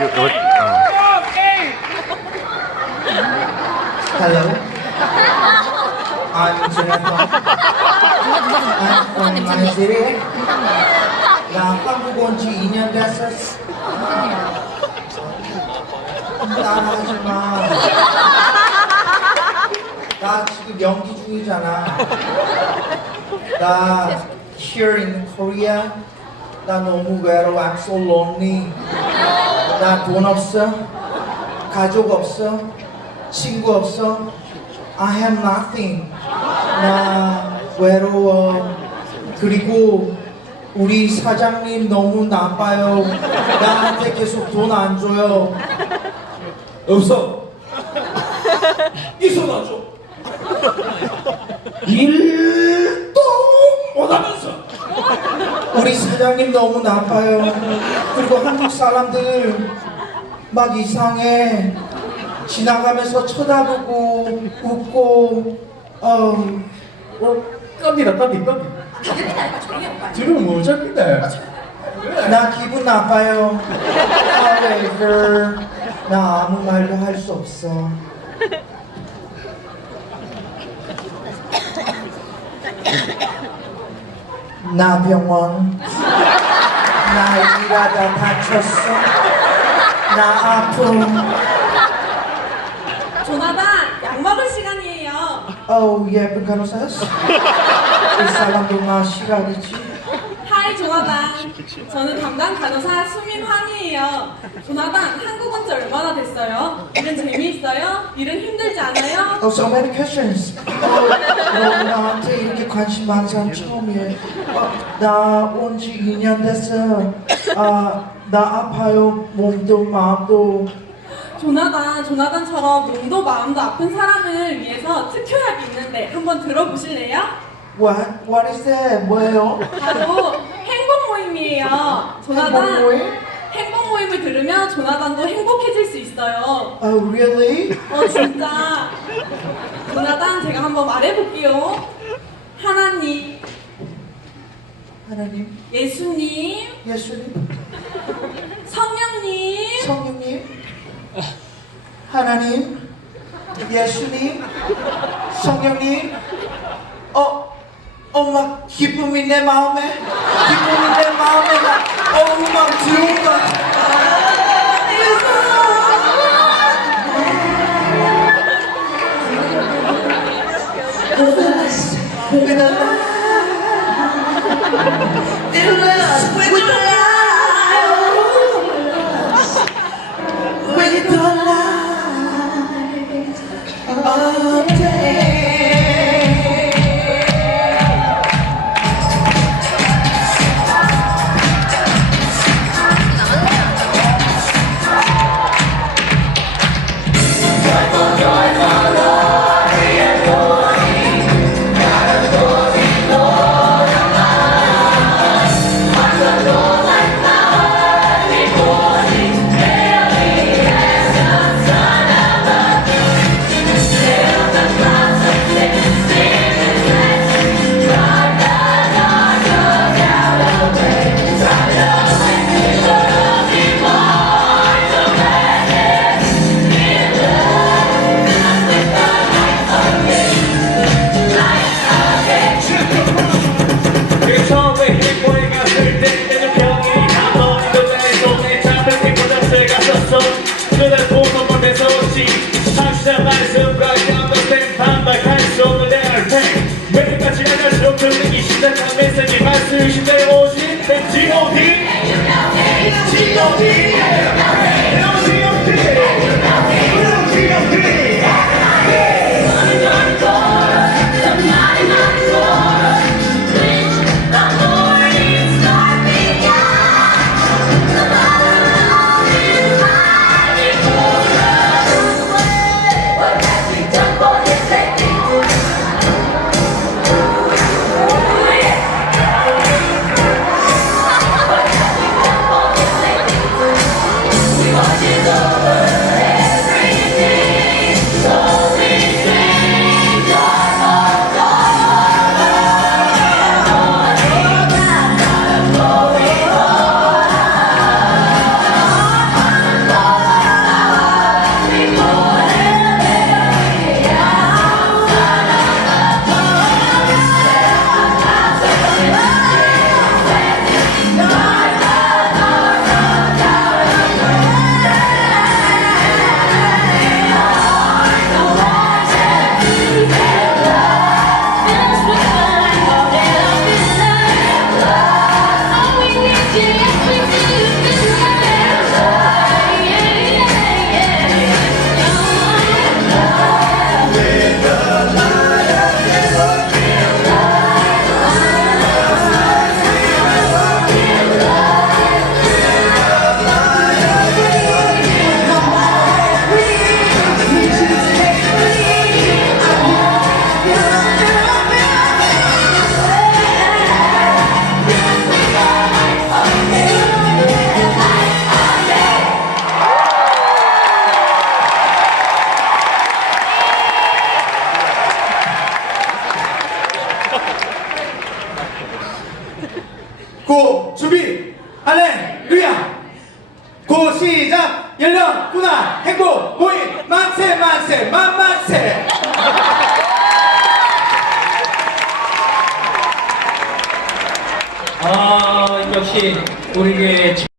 요, 요, 어. Hello. I'm Jennifer. I'm from Nigeria. 나 한국 온지 2년 됐었어. 따라하지 마. 나 지금 연기 중이잖아. 나 here in Korea. 나 너무 외로워. I'm so lonely. 나 돈 없어. 가족 없어. 친구 없어. I have nothing. 나 외로워. 그리고 우리 사장님 너무 나빠요. 나한테 계속 돈 안 줘요. 없어. 있어 나 줘. 일도 못하면서. 우리 사장님 너무 나빠요. 그리고 한국 사람들 막 이상해. 지나가면서 쳐다보고 웃고 어, 어, 깜니다, 깜니다, 깜니다. 지금 뭐 잡힌다. 나 기분 나빠요. However, 나 아무 말도 할 수 없어. 나 병원. 나 일하다 다쳤어. 나 아픔. 조나단 약 먹을 시간이에요. 어우 예쁜 간호사였어. 이 사람도 나 시간이지. 조나단. 저는 담당 간호사 수민환이에요. 조나단 한국 온 지 얼마나 됐어요? 일은 재미있어요? 일은 힘들지 않아요? Oh, so many questions. 어, 너 나한테 이렇게 관심 많은 사람 처음이에요. 어, 나온 지 2년 됐어. 아, 나 아파요. 몸도 마음도. 조나단, 조나단처럼 몸도 마음도 아픈 사람을 위해서 특효약이 있는데 한번 들어보실래요? What? What is that? 뭐예요? 바로 모임이에요. 조나단 행복 모임? 행복 모임을 들으면 조나단도 행복해질 수 있어요. Oh, really? 어 진짜 조나단 제가 한번 말해볼게요 하나님 하나님, 예수님 예수님, 성령님 성령님, 하나님, 예수님, 성령님. 어, 엄마 기쁨이 내 마음에, 기쁨이 내 마음에 나 어우 막 들어온다. With the light, with the light, 고 준비. 할렐루야. 고 시작. 열려 문화 행복 모임 만세 만세 만만세. 아, 역시 우리 교회